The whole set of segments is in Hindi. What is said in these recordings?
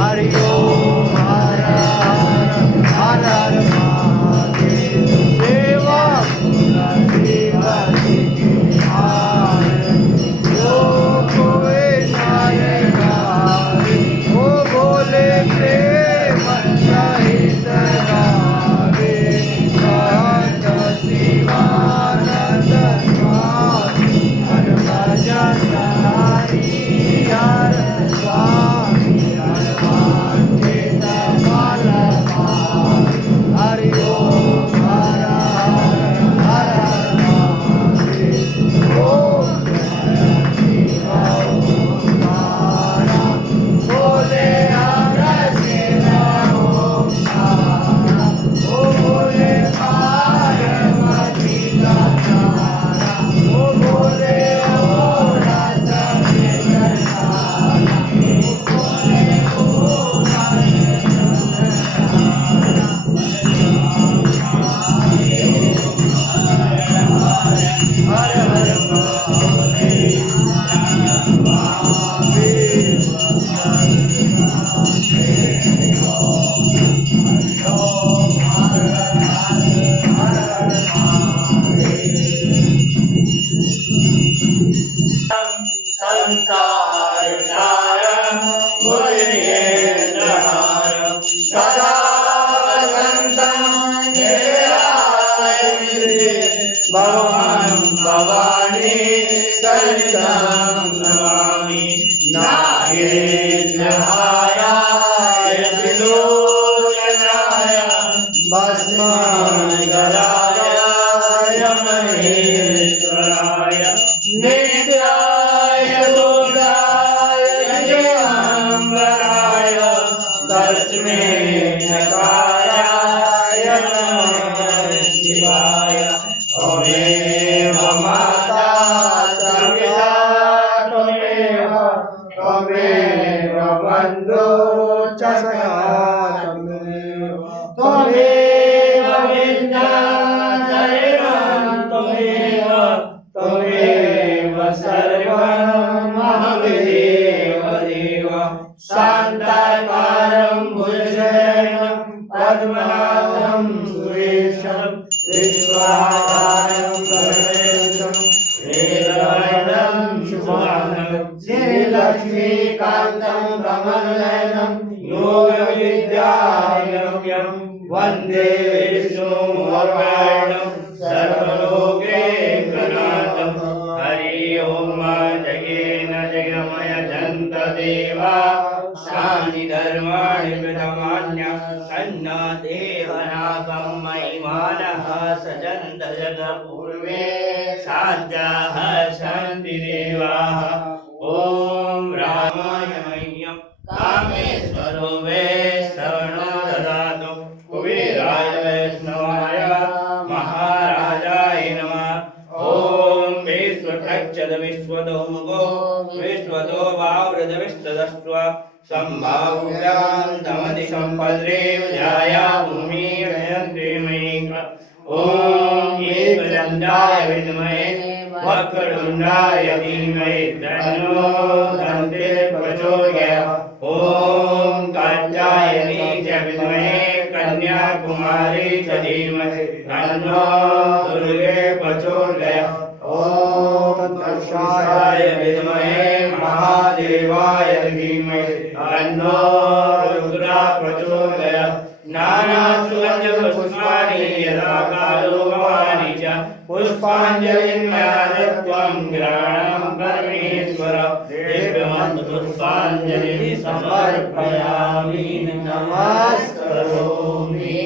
हरि ओम हर हर हर हर महादेव सेवा पूरा सेवा की आरती जो कोई नायक गावे वो बोले प्रेम सहित गावे संत शिवानंद स्वामी हर भजन हरि हर स्वामी हनुमान चित बल भारी हरि ओम हर हर हर हर महादेव ओम नमः शिवाय ओम तारा बोले हर शिव ओम तारा ओ बोले पार्वती का तारा ओ बोले ओ राजा के तारा ओ बोले ओ हर हर महादेव संसार सारं बुद्धिर्नहारं सदा संतं निरालयन्ते भवान् भवानी सहितं नमामि नागेन्द्रहाराय त्रिलोचनाय भस्माङ्गराय महेश्वराय नित्याय गोदाय दिगम्बराय तस्मै नकाराय नमः शिवाय त्वमेव माता च पिता त्वमेव बन्धु च सखा त्वमेव विद्याधरं त्वमेव सर्वं महदेव देव शान्ताकारं भुजगशयनं पद्मनाभं सुरेशं विश्वाधारं गगनेशं वेदवर्णं शुभांगं श्रीलक्ष्मीकान्तं कमलनयनं योगविद्यानिगम्यं वन्दे विष्णुमूर्तिं सर्वलोकैकनाथं हरि ओम जगेन जगमय जन्त देवा शानि धर्माणि प्रथमान्य सन्न देवनाथं महिमानः सजन्त जगपूर्वे साध्याः सन्ति देवाः ॐ रामाय मह्यं कामेश्वरो वै शरणो ददातु कुबेराय वैष्णवाय महाराजाय नमः ॐ विश्वक्षद विश्वदोमुखो विश्वतो वावृतविष्टदस्व सम्भाव्यान्तमति सम्पद्रेव ध्याया भूमि अयन्त्रिमयिक ॐ एकदन्ताय विद्महे वक्रतुण्डाय धीमहि तन्नो दन्ते प्रचोदयात् ॐ कात्यायनी च विद्महे कन्याकुमारी च धीमहि तन्नो दुर्गे प्रचोदयात् ॐ तत्पुरुषाय विद्महे महादेवाय धीमहि तन्नो रुद्रः प्रचोदयात् नानासुगन्धपुष्पाणि यदा कालो भवानि च पुष्पाञ्जलिं यादत्वं ग्रहणं परमेश्वर दिव्यमन्तपुष्पाञ्जलिं समर्पयामि नमस्करोमि।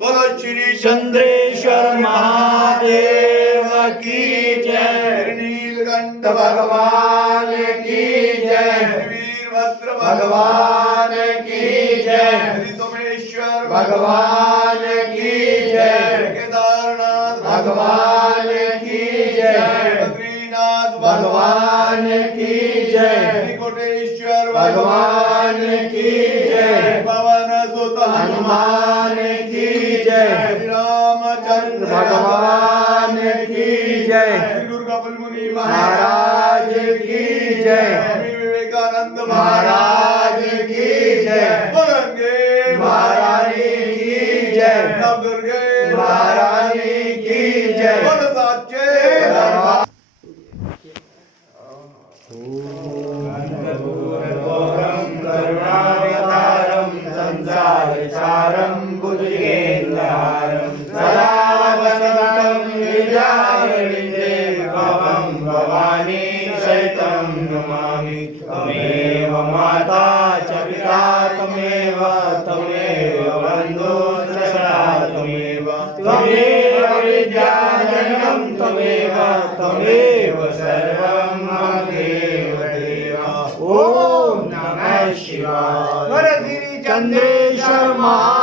बोलो श्री चंद्रेश्वर महादेव की जय, नीलकंठ भगवान की जय, वीरभद्र भगवान की जय, सोमेश्वर भगवान की जय, केदारनाथ भगवान की जय, बद्रीनाथ भगवान की जय, कोटेश्वर भगवान की जय, पवन सुत हनुमान की जय, रामचंद्र भगवान की जय, दुर्गा मुनि महाराज की जय, स्वामी विवेकानंद महाराज की जय, कर्पूरगौरं करुणावतारं संसारसारं भुजगेन्द्रहारं सदा वसन्तं हृदयारविन्दे भवं भवानी सहितं नमामि। त्वमेव माता च पिता त्वमेव बन्धुः सखा त्वमेव विद्याजनकं त्वमेव सर्वं मम देव। ॐ नमः शिवाय। चंद्रेश्वर महा